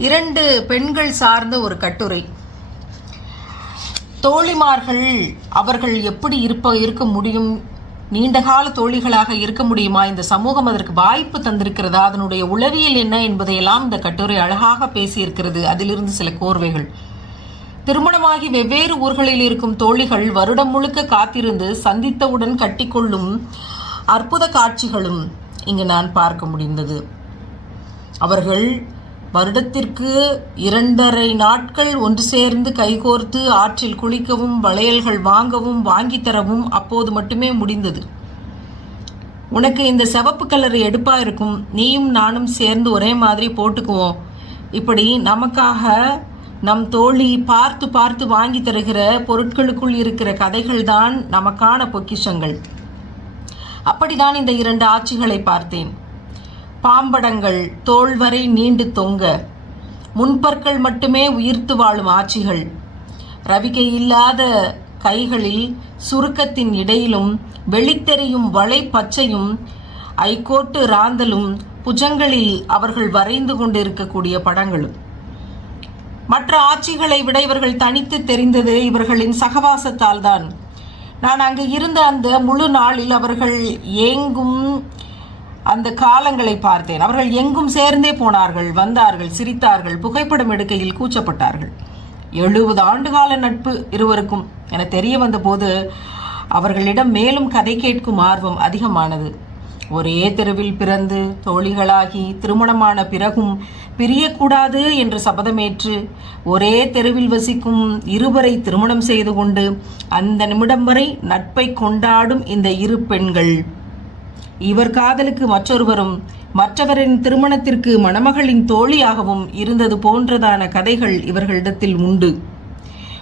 இரண்டு பெண்கள் சார்ந்த ஒரு கட்டுரை. தோழிமார்கள் அவர்கள் எப்படி இருப்ப இருக்க முடியும்? நீண்டகால தோழிகளாக இருக்க முடியுமா? இந்த சமூகம் அதற்கு வாய்ப்பு தந்திருக்கிறதா? அதனுடைய உளவியல் என்ன என்பதையெல்லாம் இந்த கட்டுரை அழகாக பேசியிருக்கிறது. அதிலிருந்து சில கோர்வைகள். திருமணமாகி வெவ்வேறு ஊர்களில் இருக்கும் தோழிகள் வருடம் முழுக்க காத்திருந்து சந்தித்தவுடன் கட்டிக்கொள்ளும் அற்புத காட்சிகளும் இங்கு நான் பார்க்க முடிந்தது. அவர்கள் வருடத்திற்கு இரண்டரை நாட்கள் ஒன்று சேர்ந்து கைகோர்த்து ஆற்றில் குளிக்கவும் வளையல்கள் வாங்கவும் வாங்கித்தரவும் அப்போது மட்டுமே முடிந்தது. உனக்கு இந்த சிவப்பு கலர் எடுப்பா இருக்கும். நீயும் நானும் சேர்ந்து ஒரே மாதிரி போட்டுக்குவோம். இப்படி நமக்காக நம் தோழி பார்த்து பார்த்து வாங்கி தருகிற பொருட்களுக்குள் இருக்கிற கதைகள் தான் நமக்கான பொக்கிஷங்கள். அப்படிதான் இந்த இரண்டு ஆட்சிகளை பார்த்தேன். பாம்படங்கள் தோல்வரை நீண்டு தொங்க முன்பற்கள் மட்டுமே உயிர்த்து வாழும் ஆட்சிகள். ரவிகை இல்லாத கைகளில் சுருக்கத்தின் இடையிலும் வெளித்தெரியும் வளை பச்சையும் ஐகோட்டு ராந்தலும் புஜங்களில் அவர்கள் வரைந்து கொண்டிருக்கக்கூடிய படங்களும். மற்ற ஆட்சிகளை விட இவர்கள் தனித்து தெரிந்தது இவர்களின் சகவாசத்தால் தான் நான் அங்கு இருந்த அந்த முழு நாளில் அவர்கள் ஏங்கும் அந்த காலங்களை பார்த்தேன். அவர்கள் எங்கும் சேர்ந்தே போனார்கள் வந்தார்கள் சிரித்தார்கள் புகைப்படம் எடுக்கையில் கூச்சப்பட்டார்கள். எழுபது ஆண்டுகால நட்பு இருவருக்கும் என தெரிய வந்தபோது அவர்களிடம் மேலும் கதை கேட்கும் ஆர்வம் அதிகமானது. ஒரே தெருவில் பிறந்து தோழிகளாகி திருமணமான பிறகும் பிரியக்கூடாது என்று சபதமேற்று ஒரே தெருவில் வசிக்கும் இருவரை திருமணம் செய்து கொண்டு அந்த நிமிடம் வரை நட்பை கொண்டாடும் இந்த இரு பெண்கள். இவர் காதலுக்கு மற்றொருவரும் மற்றவரின் திருமணத்திற்கு மணமகளின் தோழியாகவும் இருந்தது போன்றதான கதைகள் இவர்களிடத்தில் உண்டு.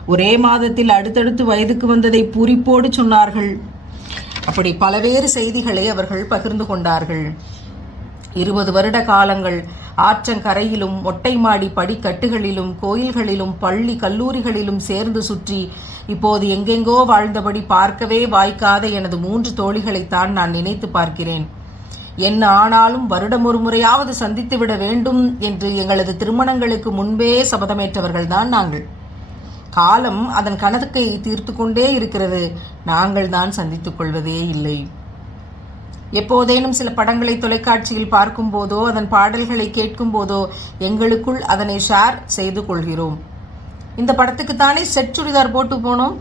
ஒரே மாதத்தில் அடுத்தடுத்து வயதுக்கு வந்ததை பூரிப்போடு சொன்னார்கள். அப்படி பலவேறு செய்திகளை அவர்கள் பகிர்ந்து கொண்டார்கள். இருபது வருட காலங்கள் ஆற்றங்கரையிலும் மொட்டைமாடி படிக்கட்டுகளிலும் கோயில்களிலும் பள்ளி கல்லூரிகளிலும் சேர்ந்து சுற்றி இப்போது எங்கெங்கோ வாழ்ந்தபடி பார்க்கவே வாய்க்காத எனது மூன்று தோழிகளைத்தான் நான் நினைத்து பார்க்கிறேன். என்ன ஆனாலும் வருடம் ஒரு முறையாவது சந்தித்து விட வேண்டும் என்று எங்களது திருமணங்களுக்கு முன்பே சபதமேற்றவர்கள்தான் நாங்கள். காலம் அதன் கணக்கை தீர்த்து கொண்டே இருக்கிறது. நாங்கள் தான் சந்தித்துக் கொள்வதே இல்லை. எப்போதேனும் சில படங்களை தொலைக்காட்சியில் பார்க்கும்போதோ அதன் பாடல்களை கேட்கும்போதோ எங்களுக்குள் அதனை ஷேர் செய்து கொள்கிறோம். இந்த படத்துக்கு தானே செட் சுடிதார் போட்டு போனோம்.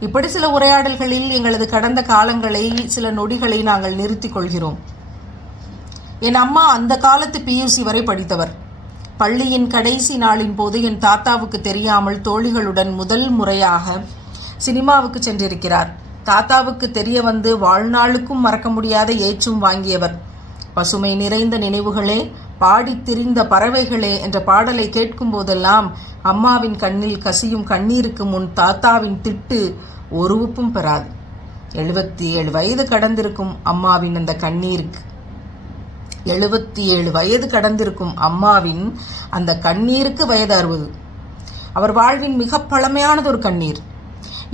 இப்படி சில உரையாடல்களில் எங்களது கடந்த காலங்களை சில நொடிகளை நாங்கள் நிறுத்தி கொள்கிறோம். என் அம்மா அந்த காலத்து பியூசி வரை படித்தவர். பள்ளியின் கடைசி நாளின் போது என் தாத்தாவுக்கு தெரியாமல் தோழிகளுடன் முதல் முறையாக சினிமாவுக்கு சென்றிருக்கிறார். தாத்தாவுக்கு தெரிய வந்து வாழ்நாளுக்கும் மறக்க முடியாத ஏற்றும் வாங்கியவர். பசுமை நிறைந்த நினைவுகளே பாடித் திரிந்த பறவைகளே என்ற பாடலை கேட்கும் போதெல்லாம் அம்மாவின் கண்ணில் கசியும் கண்ணீருக்கு முன் தாத்தாவின் திட்டு ஒரு உப்பும் பெறாது. எழுபத்தி ஏழு வயது கடந்திருக்கும் அம்மாவின் அந்த கண்ணீருக்கு. எழுபத்தி ஏழு வயது கடந்திருக்கும் அம்மாவின் அந்த கண்ணீருக்கு வயது அறுபது. அவர் வாழ்வின் மிக பழமையானது ஒரு கண்ணீர்.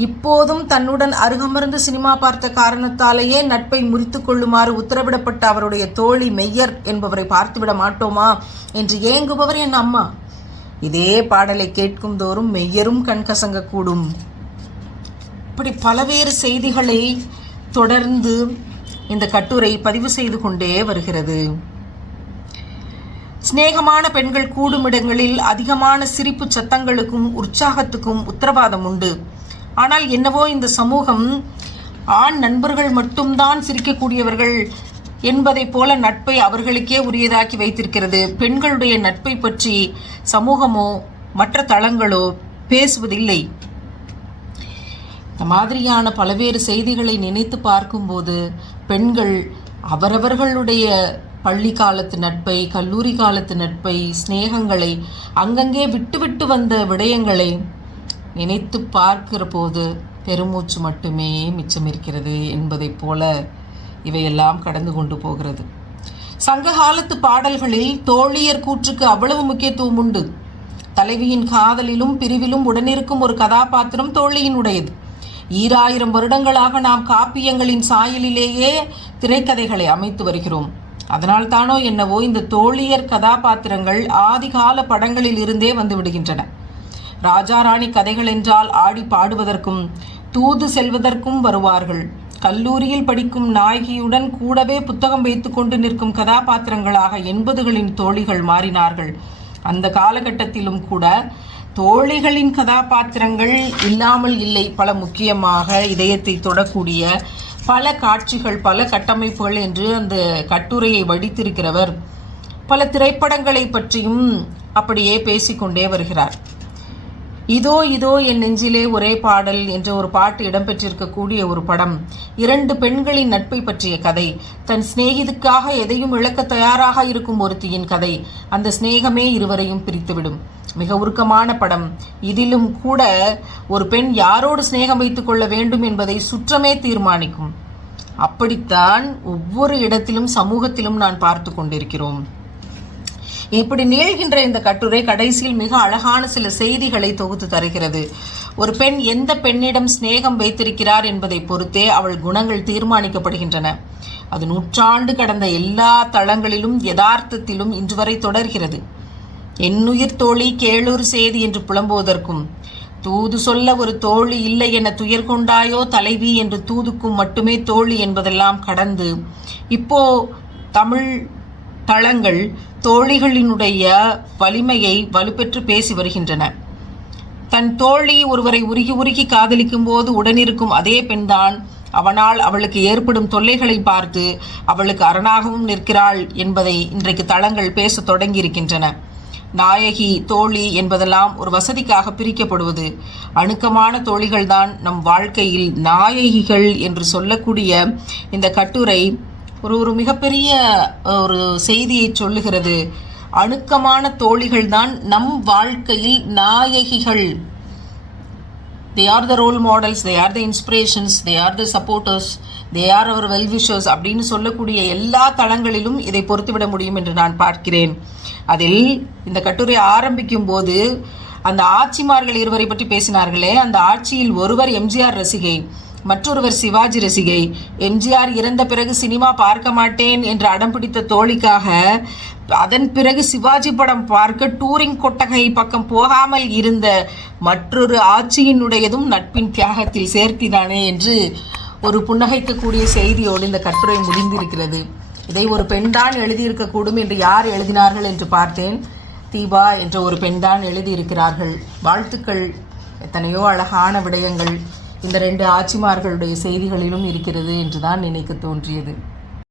இப்போதும் தன்னுடன் அருகமர்ந்து சினிமா பார்த்த காரணத்தாலேயே நட்பை முறித்து கொள்ளுமாறு உத்தரவிடப்பட்ட அவருடைய தோழி மெய்யர் என்பவரை பார்த்துவிட மாட்டோமா என்று ஏங்குபவர் என் அம்மா. இதே பாடலை கேட்கும் தோறும் மெய்யரும் கண்கசங்கக்கூடும் இப்படி பலவேறு செய்திகளை தொடர்ந்து இந்த கட்டுரை பதிவு செய்து கொண்டே வருகிறது. சிநேகமான பெண்கள் கூடும் இடங்களில் அதிகமான சிரிப்பு சத்தங்களுக்கும் உற்சாகத்துக்கும் உத்தரவாதம் உண்டு. ஆனால் என்னவோ இந்த சமூகம் ஆண் நண்பர்கள் மட்டும்தான் சிரிக்கக்கூடியவர்கள் என்பதைப் போல நட்பை அவர்களுக்கே உரியதாக்கி வைத்திருக்கிறது. பெண்களுடைய நட்பை பற்றி சமூகமோ மற்ற தளங்களோ பேசுவதில்லை. இந்த மாதிரியான பல்வேறு செய்திகளை நினைத்து பார்க்கும்போது பெண்கள் அவரவர்களுடைய பள்ளி காலத்து நட்பை கல்லூரி காலத்து நட்பை சிநேகங்களை அங்கங்கே விட்டுவிட்டு வந்த விடயங்களை நினைத்து பார்க்கிற போது பெருமூச்சு மட்டுமே மிச்சம் இருக்கிறது என்பதைப் போல இவையெல்லாம் கடந்து கொண்டு போகிறது. சங்க காலத்து பாடல்களில் தோழியர் கூற்றுக்கு அவ்வளவு முக்கியத்துவம் உண்டு. தலைவியின் காதலிலும் பிரிவிலும் உடனிருக்கும் ஒரு கதாபாத்திரம் தோழியினுடையது. ஈராயிரம் வருடங்களாக நாம் காப்பியங்களின் சாயலிலேயே திரைக்கதைகளை அமைத்து வருகிறோம். அதனால் தானோ என்னவோ இந்த தோழியர் கதாபாத்திரங்கள் ஆதிகால படங்களில் இருந்தே வந்து விடுகின்றன. ராஜாராணி கதைகள் என்றால் ஆடி பாடுவதற்கும் தூது செல்வதற்கும் வருவார்கள். கல்லூரியில் படிக்கும் நாயகியுடன் கூடவே புத்தகம் வைத்துக்கொண்டு நிற்கும் கதாபாத்திரங்களாக எண்பதுகளின் தோழிகள் மாறினார்கள். அந்த காலகட்டத்திலும் கூட தோழிகளின் கதாபாத்திரங்கள் இல்லாமல் இல்லை. பல முக்கியமாக இதயத்தை தொடக்கூடிய பல காட்சிகள் பல கட்டமைப்புகள் என்று அந்த கட்டுரையை வடித்திருக்கிறவர். பல திரைப்படங்களை பற்றியும் அப்படியே பேசிக்கொண்டே வருகிறார். இதோ இதோ என் நெஞ்சிலே ஒரே பாடல் என்ற ஒரு பாட்டு இடம்பெற்றிருக்கக்கூடிய ஒரு படம். இரண்டு பெண்களின் நட்பை பற்றிய கதை. தன் சிநேகிதுக்காக எதையும் இழக்க தயாராக இருக்கும் ஒருத்தியின் கதை. அந்த சிநேகமே இருவரையும் பிரித்துவிடும். மிக உருக்கமான படம். இதிலும் கூட ஒரு பெண் யாரோடு சிநேகம் வைத்துக் கொள்ள வேண்டும் என்பதை சுற்றமே தீர்மானிக்கும். அப்படித்தான் ஒவ்வொரு இடத்திலும் சமூகத்திலும் நான் பார்த்து கொண்டிருக்கிறோம். இப்படி நீள்கின்ற இந்த கட்டுரை கடைசியில் மிக அழகான சில செய்திகளை தொகுத்து தருகிறது. ஒரு பெண் எந்த பெண்ணிடம் சிநேகம் வைத்திருக்கிறார் என்பதை பொறுத்தே அவள் குணங்கள் தீர்மானிக்கப்படுகின்றன. அது நூற்றாண்டு கடந்த எல்லா தளங்களிலும் யதார்த்தத்திலும் இன்று வரை தொடர்கிறது. என்னுயிர் தோழி கேளூர் செய்தி என்று புலம்புவதற்கும் தூது சொல்ல ஒரு தோழி இல்லை என துயர் கொண்டாயோ தலைவி என்று தூதுக்கும் மட்டுமே தோழி என்பதெல்லாம் கடந்து இப்போ தமிழ் தளங்கள் தோழிகளினுடைய வலிமையை வலுப்பெற்று பேசி வருகின்றன. தன் தோழி ஒருவரை உருகி உருகி காதலிக்கும் போது உடனிருக்கும் அதே பெண்தான் அவனால் அவளுக்கு ஏற்படும் தொல்லைகளை பார்த்து அவளுக்கு அரணாகவும் நிற்கிறாள் என்பதை இன்றைக்கு தளங்கள் பேசத் தொடங்கியிருக்கின்றன. நாயகி தோழி என்பதெல்லாம் ஒரு வசதிக்காக பிரிக்கப்படுவது அணுக்கமான தோழிகள்தான் நம் வாழ்க்கையில் நாயகிகள் என்று சொல்லக்கூடிய இந்த கட்டுரை ஒரு ஒரு மிகப்பெரிய ஒரு செய்தியை சொல்லுகிறது. அணுக்கமான தோழிகள் தான் நம் வாழ்க்கையில் நாயகிகள். They are the role models they are the inspirations they are the supporters they are our wellwishers அப்படின்னு சொல்லக்கூடிய எல்லா தளங்களிலும் இதை பொறுத்துவிட முடியும் என்று நான் பார்க்கிறேன். அதில் இந்த கட்டுரை ஆரம்பிக்கும் போது அந்த ஆட்சிமார்கள் இருவரை பற்றி பேசினார்களே அந்த ஆட்சியில் ஒருவர் எம்ஜிஆர் ரசிகை. மற்றொருவர் சிவாஜி ரசிகை. எம்ஜிஆர் இறந்த பிறகு சினிமா பார்க்க மாட்டேன் என்று அடம் பிடித்த தோழிக்காக அதன் பிறகு சிவாஜி படம் பார்க்க டூரிங் கொட்டகை பக்கம் போகாமல் இருந்த மற்றொரு ஆட்சியினுடையதும் நட்பின் தியாகத்தில் சேர்த்தினானே என்று ஒரு புன்னகைக்கக்கூடிய செய்தியோடு இந்த கட்டுரை முடிந்திருக்கிறது. இதை ஒரு பெண்தான் எழுதியிருக்கக்கூடும் என்று யார் எழுதினார்கள் என்று பார்த்தேன். தீபா என்ற ஒரு பெண்தான் எழுதியிருக்கிறார்கள். வாழ்த்துக்கள். எத்தனையோ அழகான விடயங்கள். இந்த ரெண்டு ஆட்சிமார்களுடைய செய்திகளிலும் இருக்கிறது என்று தான் நினைக்க தோன்றியது.